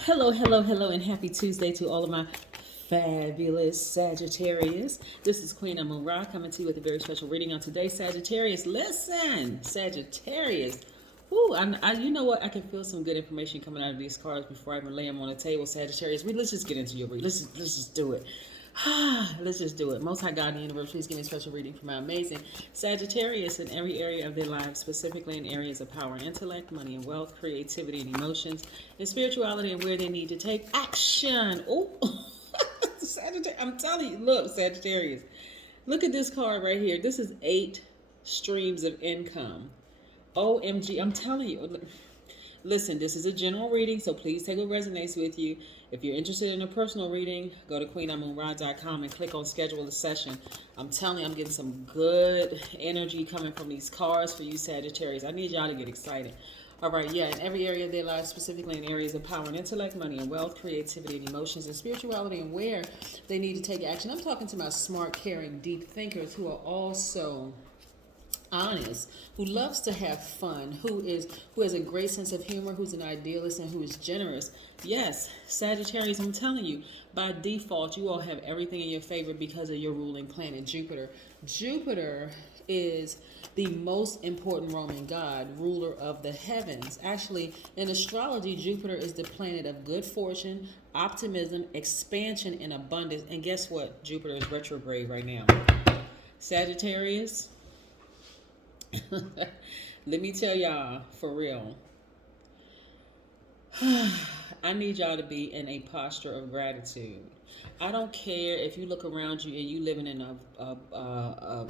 Hello, hello, hello, and happy Tuesday to all of my fabulous Sagittarius. This is Queen Amun Ra coming to you with a very special reading on today. Sagittarius, listen, Sagittarius. Ooh, you know what? I can feel some good information coming out of these cards before I even lay them on the table. Sagittarius, let's just get into your reading. Let's just do it. Let's just do it. Most High God in the universe, please give me a special reading for my amazing Sagittarius in every area of their lives, specifically in areas of power, intellect, money and wealth, creativity and emotions, and spirituality, and where they need to take action. Oh, Sagittarius, I'm telling you, look, Sagittarius, look at this card right here. This is 8 streams of income. OMG, I'm telling you. Listen, this is a general reading, so please take what resonates with you. If you're interested in a personal reading, go to queenamunra.com and click on schedule a session. I'm telling you, I'm getting some good energy coming from these cards for you Sagittarius. I need y'all to get excited. All right, yeah, in every area of their lives, specifically in areas of power and intellect, money and wealth, creativity and emotions, and spirituality, and where they need to take action. I'm talking to my smart, caring, deep thinkers who are also honest, who loves to have fun, who has a great sense of humor, who's an idealist, and who is generous. Yes, Sagittarius, I'm telling you, by default, you all have everything in your favor because of your ruling planet, Jupiter. Jupiter is the most important Roman god, ruler of the heavens. Actually, in astrology, Jupiter is the planet of good fortune, optimism, expansion, and abundance. And guess what? Jupiter is retrograde right now. Sagittarius, let me tell y'all for real. I need y'all to be in a posture of gratitude. I don't care if you look around you and you living in a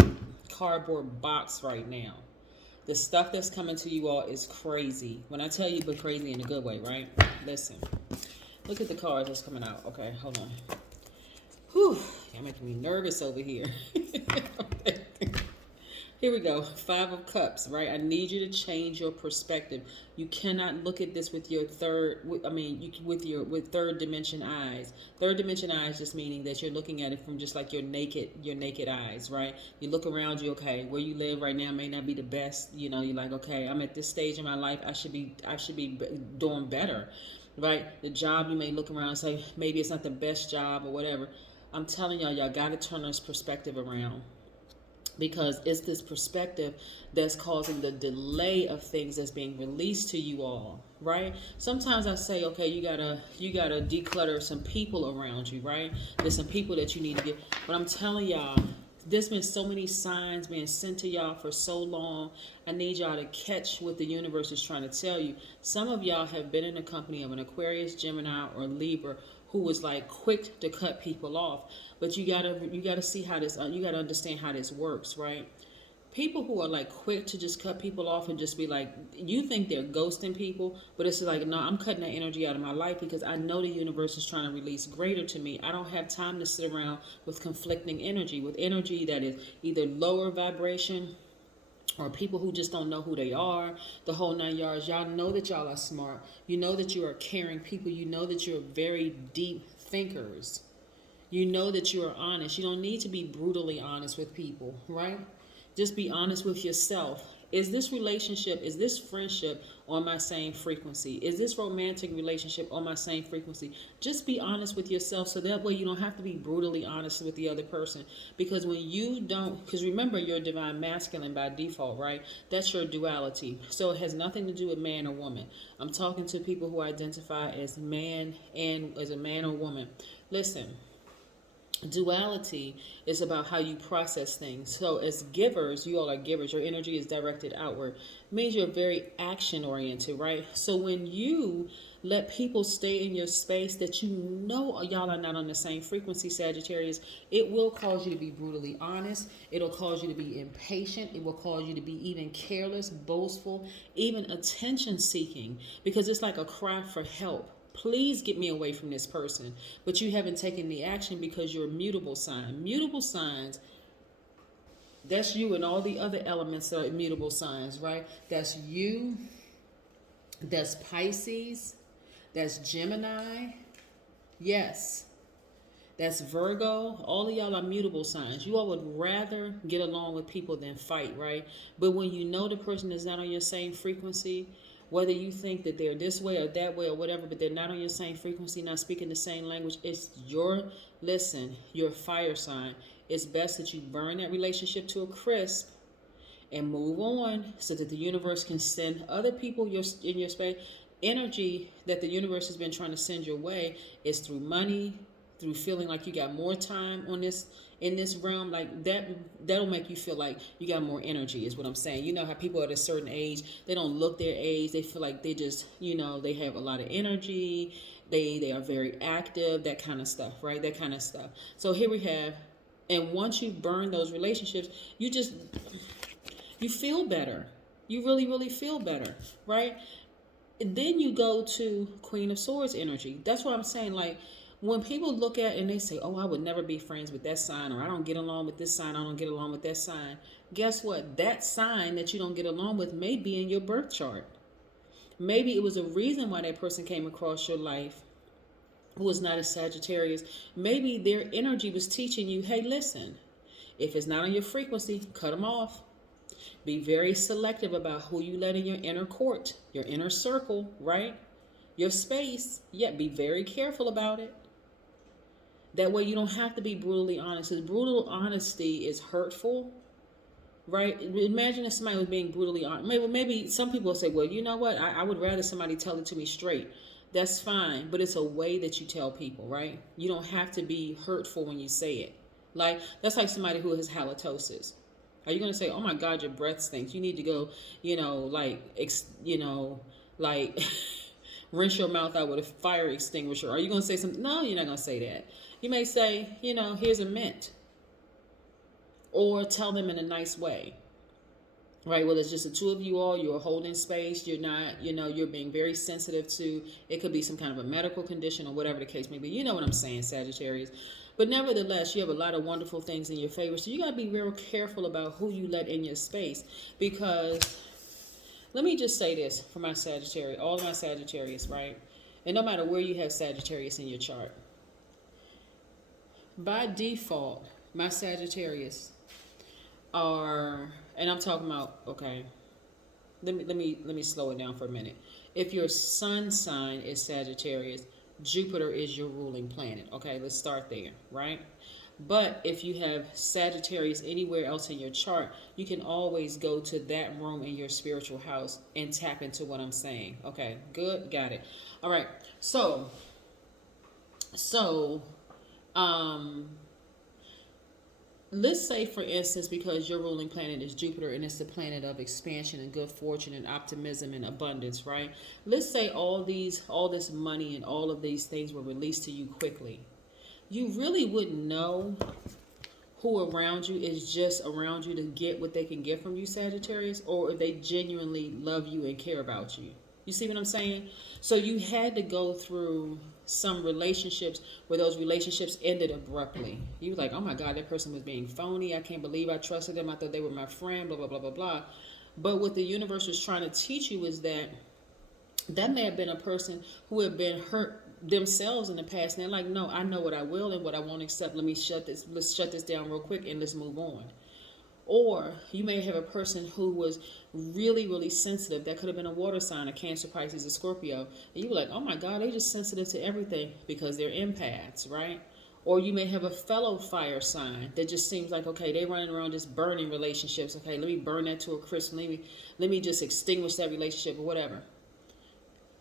cardboard box right now. The stuff that's coming to you all is crazy. When I tell you, but crazy in a good way, right? Listen, look at the cards that's coming out. Okay, hold on. Whew, you're making me nervous over here. Here we go. 5 of Cups, right? I need you to change your perspective. You cannot look at this with your with third dimension eyes. Third dimension eyes just meaning that you're looking at it from just like your naked eyes, right? You look around you, okay, where you live right now may not be the best. You know, you're like, okay, I'm at this stage in my life. I should be doing better, right? The job, you may look around and say maybe it's not the best job or whatever. I'm telling y'all got to turn this perspective around, because it's this perspective that's causing the delay of things that's being released to you all, right? Sometimes I say, okay, you gotta declutter some people around you, right? There's some people that you need to get, but I'm telling y'all, there's been so many signs being sent to y'all for so long. I need y'all to catch what the universe is trying to tell you. Some of y'all have been in the company of an Aquarius, Gemini, or Libra who was like quick to cut people off. But you gotta see how this. You gotta understand how this works, right? People who are like quick to just cut people off and just be like, you think they're ghosting people, but it's like, no, I'm cutting that energy out of my life because I know the universe is trying to release greater to me. I don't have time to sit around with conflicting energy, with energy that is either lower vibration or people who just don't know who they are, the whole 9 yards. Y'all know that y'all are smart. You know that you are caring people. You know that you're very deep thinkers. You know that you are honest. You don't need to be brutally honest with people, right? Just be honest with yourself. Is this relationship, is this friendship on my same frequency? Is this romantic relationship on my same frequency? Just be honest with yourself so that way you don't have to be brutally honest with the other person. Because when you don't, because remember, you're divine masculine by default, right? That's your duality. So it has nothing to do with man or woman. I'm talking to people who identify as man and as a man or woman. Listen. Duality is about how you process things. So as givers, you all are givers. Your energy is directed outward. It means you're very action oriented, right? So when you let people stay in your space that you know y'all are not on the same frequency, Sagittarius, it will cause you to be brutally honest. It'll cause you to be impatient. It will cause you to be even careless, boastful, even attention seeking, because it's like a cry for help. Please get me away from this person. But you haven't taken the action because you're a mutable sign. Mutable signs, that's you and all the other elements are immutable signs, right? That's you, that's Pisces, that's Gemini, yes, that's Virgo. All of y'all are mutable signs. You all would rather get along with people than fight, right? But when you know the person is not on your same frequency, Whether you think that they're this way or that way or whatever, but they're not on your same frequency, not speaking the same language, it's your fire sign. It's best that you burn that relationship to a crisp and move on so that the universe can send other people in your space. Energy that the universe has been trying to send your way is through money, through feeling like you got more time on this in this realm, like that'll make you feel like you got more energy, is what I'm saying. You know how people at a certain age, they don't look their age, they feel like they just, they have a lot of energy, they are very active, that kind of stuff, right? That kind of stuff. So here we have, and once you burn those relationships, you feel better. You really, really feel better, right? And then you go to Queen of Swords energy. That's what I'm saying. Like, when people look at and they say, oh, I would never be friends with that sign, or I don't get along with this sign, I don't get along with that sign. Guess what? That sign that you don't get along with may be in your birth chart. Maybe it was a reason why that person came across your life who was not a Sagittarius. Maybe their energy was teaching you, hey, listen, if it's not on your frequency, cut them off. Be very selective about who you let in your inner court, your inner circle, right? Your space. Yeah, be very careful about it. That way you don't have to be brutally honest. Because brutal honesty is hurtful, right? Imagine if somebody was being brutally honest. Maybe some people will say, well, you know what? I would rather somebody tell it to me straight. That's fine, but it's a way that you tell people, right? You don't have to be hurtful when you say it. Like, that's like somebody who has halitosis. Are you going to say, oh my God, your breath stinks, you need to go, rinse your mouth out with a fire extinguisher? Are you going to say something? No, you're not going to say that. You may say, here's a mint. Or tell them in a nice way. Right? Well, it's just the two of you all. You're holding space. You're not, you're being very sensitive to, it could be some kind of a medical condition or whatever the case may be. You know what I'm saying, Sagittarius. But nevertheless, you have a lot of wonderful things in your favor. So you got to be real careful about who you let in your space. Because let me just say this for my Sagittarius, all of my Sagittarius, right? And no matter where you have Sagittarius in your chart, by default, my Sagittarius are, and I'm talking about, okay, let me slow it down for a minute. If your sun sign is Sagittarius, Jupiter is your ruling planet. Okay, let's start there, right? But if you have Sagittarius anywhere else in your chart, you can always go to that room in your spiritual house and tap into what I'm saying. Okay, good, got it. All right, so let's say, for instance, because your ruling planet is Jupiter and it's the planet of expansion and good fortune and optimism and abundance, right? Let's say all this money and all of these things were released to you quickly. You really wouldn't know who around you is just around you to get what they can get from you, Sagittarius, or if they genuinely love you and care about you. You see what I'm saying? So you had to go through some relationships where those relationships ended abruptly. You were like, oh my God, that person was being phony. I can't believe I trusted them. I thought they were my friend, blah, blah, blah, blah, blah. But what the universe was trying to teach you is that may have been a person who had been hurt themselves in the past. And they're like, no, I know what I will and what I won't accept. Let's shut this down real quick and let's move on. Or you may have a person who was really, really sensitive. That could have been a water sign, a Cancer, Pisces, a Scorpio. And you were like, oh my God, they're just sensitive to everything because they're empaths, right? Or you may have a fellow fire sign that just seems like, okay, they're running around just burning relationships. Okay, let me burn that to a crisp. Let me just extinguish that relationship or whatever.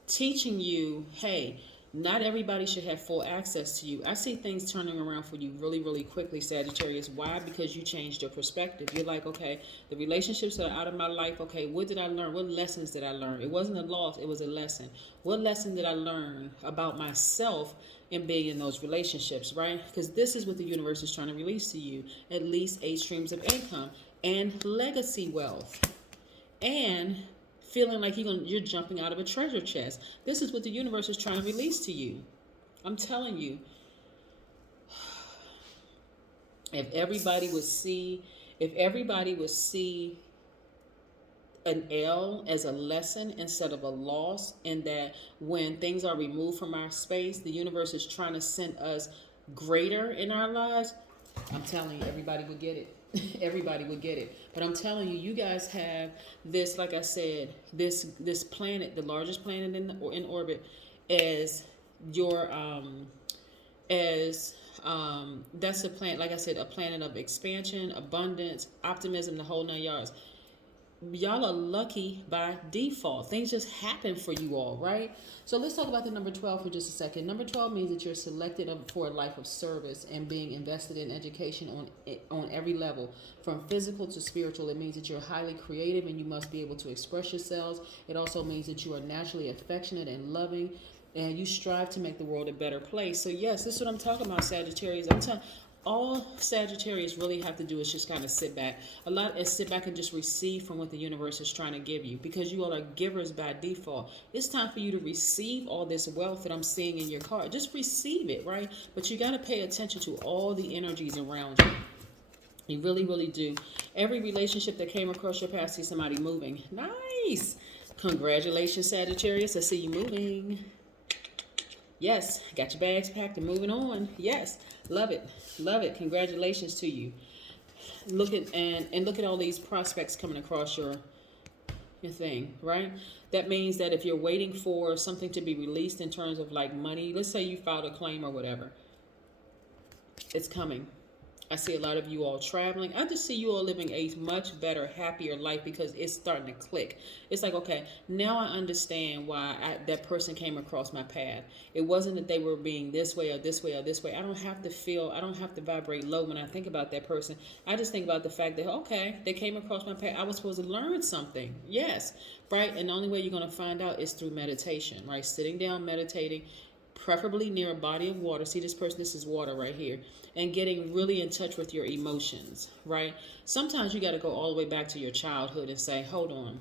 Teaching you, hey, not everybody should have full access to you. I see things turning around for you really, really quickly, Sagittarius. Why? Because you changed your perspective. You're like, okay, the relationships that are out of my life, okay, what did I learn? What lessons did I learn? It wasn't a loss, it was a lesson. What lesson did I learn about myself in being in those relationships, right? Because this is what the universe is trying to release to you. At least 8 streams of income and legacy wealth. And feeling like you're jumping out of a treasure chest. This is what the universe is trying to release to you. I'm telling you, if everybody would see an L as a lesson instead of a loss, and that when things are removed from our space, the universe is trying to send us greater in our lives, I'm telling you, everybody would get it. everybody would get it. But I'm telling you, you guys have this, like I said, this planet, the largest planet in orbit, as your as that's a planet, like I said, a planet of expansion, abundance, optimism, the whole 9 yards. Y'all are lucky by default. Things just happen for you all, right? So let's talk about the number 12 for just a second. Number 12 means that you're selected for a life of service and being invested in education on every level, from physical to spiritual. It means that you're highly creative and you must be able to express yourselves. It also means that you are naturally affectionate and loving, and you strive to make the world a better place. So yes, this is what I'm talking about, Sagittarius. I'm telling all Sagittarius really have to do is just kind of sit back. Sit back and just receive from what the universe is trying to give you, because you all are givers by default. It's time for you to receive all this wealth that I'm seeing in your card. Just receive it, right? But you got to pay attention to all the energies around you. You really, really do. Every relationship that came across your path, see somebody moving. Nice. Congratulations, Sagittarius. I see you moving. Yes, got your bags packed and moving on. Yes, love it, love it. Congratulations to you. Look at all these prospects coming across your thing, right? That means that if you're waiting for something to be released in terms of like money, let's say you filed a claim or whatever, it's coming. I see a lot of you all traveling. I just see you all living a much better, happier life, because it's starting to click. It's like, okay, now I understand why that person came across my path. It wasn't that they were being this way or this way or this way. I don't have to vibrate low when I think about that person. I just think about the fact that, okay, they came across my path. I was supposed to learn something. Yes, right? And the only way you're going to find out is through meditation, right? Sitting down, meditating, preferably near a body of water. See this person, this is water right here. And getting really in touch with your emotions, right? Sometimes you got to go all the way back to your childhood and say, hold on.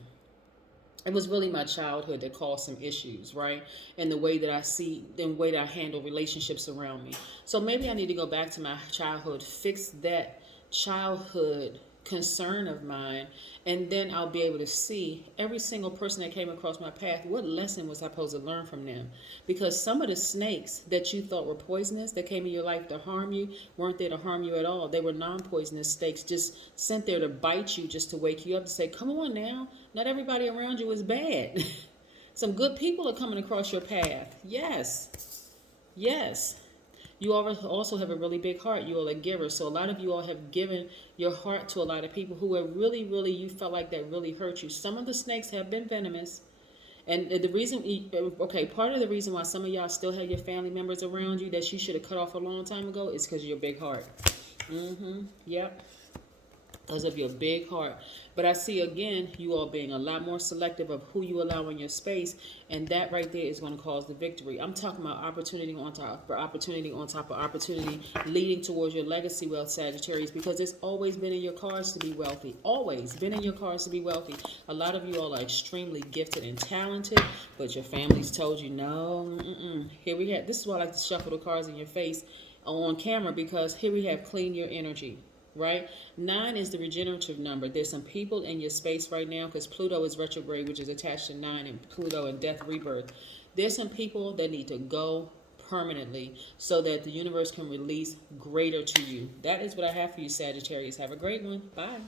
It was really my childhood that caused some issues, right? And the way that I handle relationships around me. So maybe I need to go back to my childhood, fix that childhood concern of mine, and then I'll be able to see every single person that came across my path, what lesson was I supposed to learn from them? Because some of the snakes that you thought were poisonous, that came in your life to harm you, weren't there to harm you at all. They were non-poisonous snakes, just sent there to bite you, just to wake you up, to say, come on now, not everybody around you is bad. Some good people are coming across your path. Yes, yes. You also have a really big heart. You all are givers. So a lot of you all have given your heart to a lot of people who have really, really, you felt like that really hurt you. Some of the snakes have been venomous. And the reason, okay, part of the reason why some of y'all still have your family members around you that you should have cut off a long time ago is because of your big heart. Yep. Because of your big heart. But I see, again, you all being a lot more selective of who you allow in your space, and that right there is going to cause the victory. I'm talking about opportunity on top of opportunity on top of opportunity, leading towards your legacy wealth, Sagittarius, because it's always been in your cards to be wealthy. Always been in your cards to be wealthy. A lot of you all are extremely gifted and talented, but your family's told you no. Here we have, this is why I like to shuffle the cards in your face on camera, because here we have clean your energy. Right? 9 is the regenerative number. There's some people in your space right now, because Pluto is retrograde, which is attached to 9, and Pluto and death rebirth. There's some people that need to go permanently so that the universe can release greater to you. That is what I have for you, Sagittarius. Have a great one. Bye.